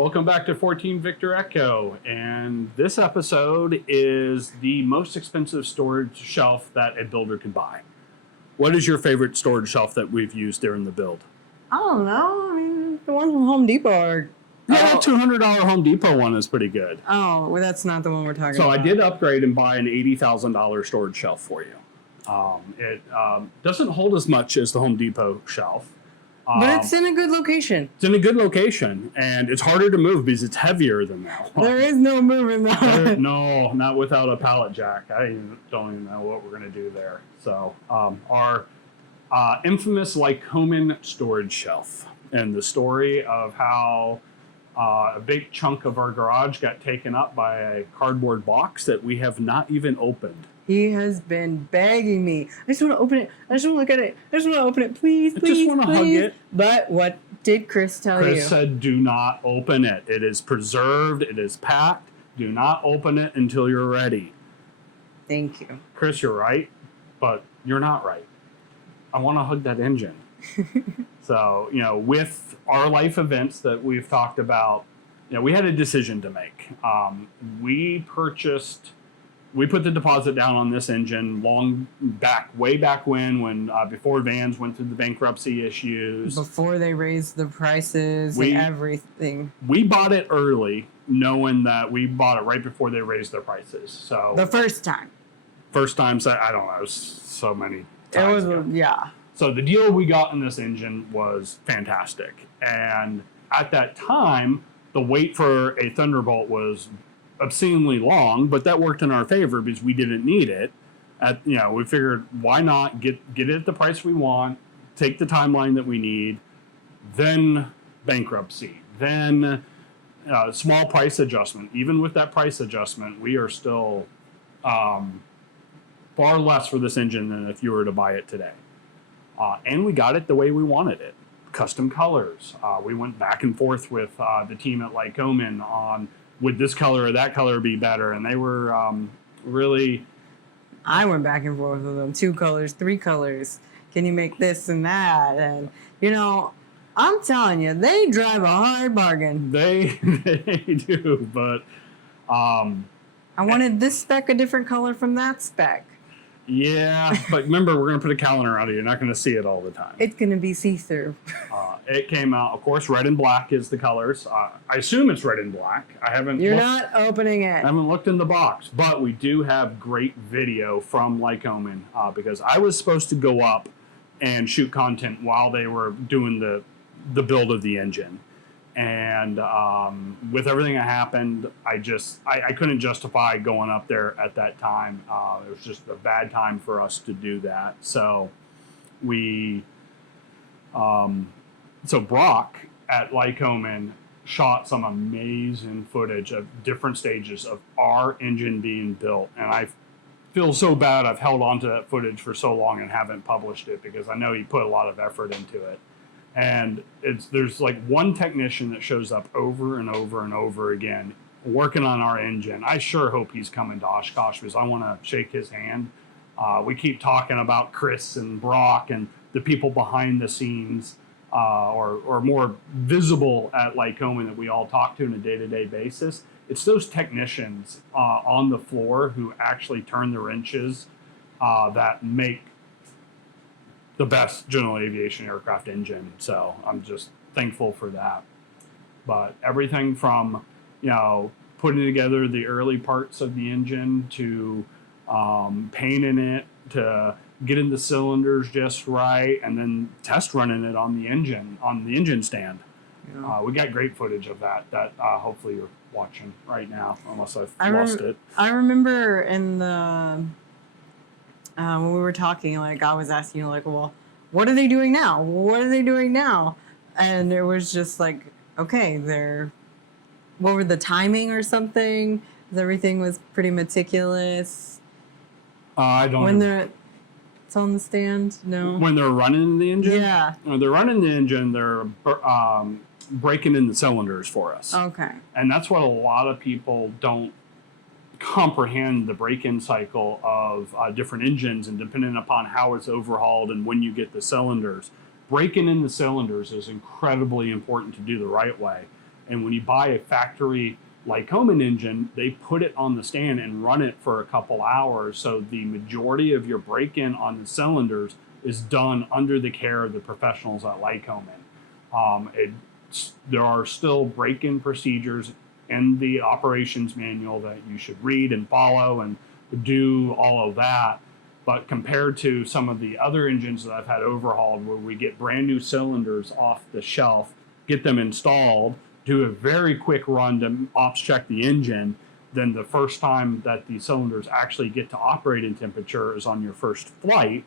Welcome back to 14 Victor Echo, and this episode is the most expensive storage shelf that a builder can buy. What is your favorite storage shelf that we've used during the build? I don't know. I mean, the ones from Home Depot are... Yeah, that $200 Home Depot one is pretty good. Oh, well, that's not the one we're talking about. So I did upgrade and buy an $80,000 storage shelf for you. It doesn't hold as much as the Home Depot shelf. But it's in a good location. It's in a good location, and it's harder to move because it's heavier than that one. There is no moving that. No, not without a pallet jack. I don't even know what we're going to do there. So our infamous Lycoming storage shelf, and the story of how a big chunk of our garage got taken up by a cardboard box that we have not even opened. He has been begging me. I just want to open it. I just want to look at it. I just want to open it. Please, please, I just want to hug it. But what did Chris tell you? Chris said, do not open it. It is preserved. It is packed. Do not open it until you're ready. Thank you. Chris, you're right, but you're not right. I want to hug that engine. So, with our life events that we've talked about, we had a decision to make. We put the deposit down on this engine way back when before Vans went through the bankruptcy issues. Before they raised the prices and everything. We bought it early, knowing that we bought it right before they raised their prices. So the first time. First time, I don't know, it was so many times ago. Yeah. So the deal we got in this engine was fantastic. And at that time, the wait for a Thunderbolt was obscenely long, but that worked in our favor because we didn't need it. We figured, why not get it at the price we want, take the timeline that we need, then bankruptcy, then small price adjustment. Even with that price adjustment, we are still far less for this engine than if you were to buy it today. And we got it the way we wanted it. Custom colors. We went back and forth with the team at Lycoming on would this color or that color be better, and they were really... I went back and forth with them. 2 colors, 3 colors. Can you make this and that? And, I'm telling you, they drive a hard bargain. They do, but... I wanted this spec a different color from that spec. Yeah, but remember, we're going to put a calendar out of you. You're not going to see it all the time. It's going to be see-through. It came out, of course, red and black is the colors. I assume it's red and black. You're not opening it. I haven't looked in the box, but we do have great video from Lycoming because I was supposed to go up and shoot content while they were doing the build of the engine. And with everything that happened, I couldn't justify going up there at that time. It was just a bad time for us to do that. So Brock at Lycoming shot some amazing footage of different stages of our engine being built. And I feel so bad I've held on to that footage for so long and haven't published it because I know he put a lot of effort into it. And there's like one technician that shows up over and over and over again working on our engine. I sure hope he's coming to Oshkosh because I want to shake his hand. We keep talking about Chris and Brock and the people behind the scenes or more visible at Lycoming that we all talk to on a day-to-day basis. It's those technicians on the floor who actually turn the wrenches that make the best general aviation aircraft engine. So I'm just thankful for that. But everything from, putting together the early parts of the engine to painting it, to getting the cylinders just right, and then test running it on the engine stand. Yeah. We got great footage of that hopefully you're watching right now, unless I've lost it. I remember in the... when we were talking, I was asking you, well, what are they doing now? What are they doing now? And it was just okay, what were the timing or something? Everything was pretty meticulous. I don't. It's on the stand? No. When they're running the engine? Yeah. When they're running the engine, they're breaking in the cylinders for us. Okay. And that's what a lot of people don't comprehend, the break-in cycle of different engines, and depending upon how it's overhauled and when you get the cylinders. Breaking in the cylinders is incredibly important to do the right way. And when you buy a factory Lycoming engine, they put it on the stand and run it for a couple hours. So the majority of your break-in on the cylinders is done under the care of the professionals at Lycoming. There are still break-in procedures in the operations manual that you should read and follow and do all of that. But compared to some of the other engines that I've had overhauled, where we get brand new cylinders off the shelf, get them installed, do a very quick run to ops check the engine, then the first time that the cylinders actually get to operating temperature is on your first flight.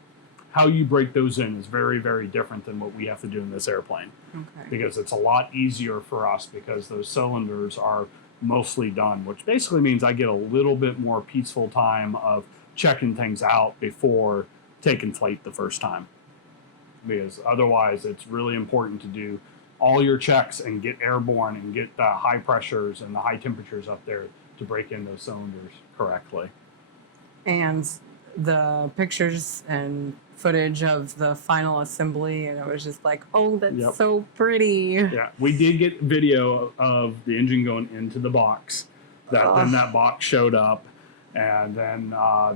How you break those in is very, very different than what we have to do in this airplane. Okay. Because it's a lot easier for us because those cylinders are mostly done, which basically means I get a little bit more peaceful time of checking things out before taking flight the first time. Because otherwise it's really important to do all your checks and get airborne and get the high pressures and the high temperatures up there to break in those cylinders correctly. And the pictures and footage of the final assembly, and it was just like, oh, that's so pretty. Yeah, we did get video of the engine going into the box. Then that box showed up, and then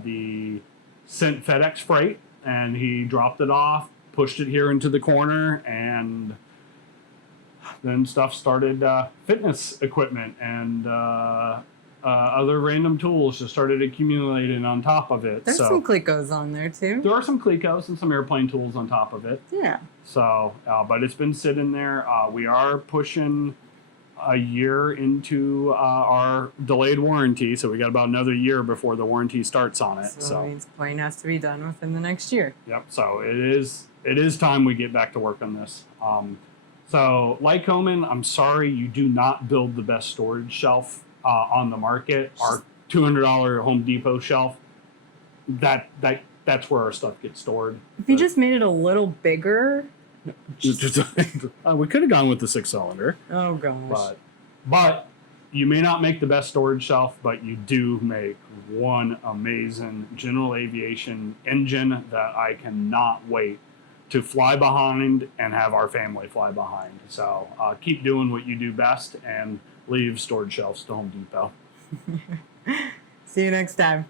the sent FedEx freight, and he dropped it off, pushed it here into the corner, and then stuff started. Fitness equipment and other random tools just started accumulating on top of it. There's some Clecos on there too. There are some Clecos and some airplane tools on top of it. Yeah. So, but it's been sitting there. We are pushing a year into our delayed warranty, so we got about another year before the warranty starts on it. So it means the plane has to be done within the next year. Yep. So it is time we get back to work on this. So Lycoming, I'm sorry, you do not build the best storage shelf on the market. Our $200 Home Depot shelf, that's where our stuff gets stored. If you just made it a little bigger. We could have gone with the 6-cylinder. Oh gosh. But you may not make the best storage shelf, but you do make one amazing general aviation engine that I cannot wait to fly behind and have our family fly behind. So keep doing what you do best and leave storage shelves to Home Depot. See you next time.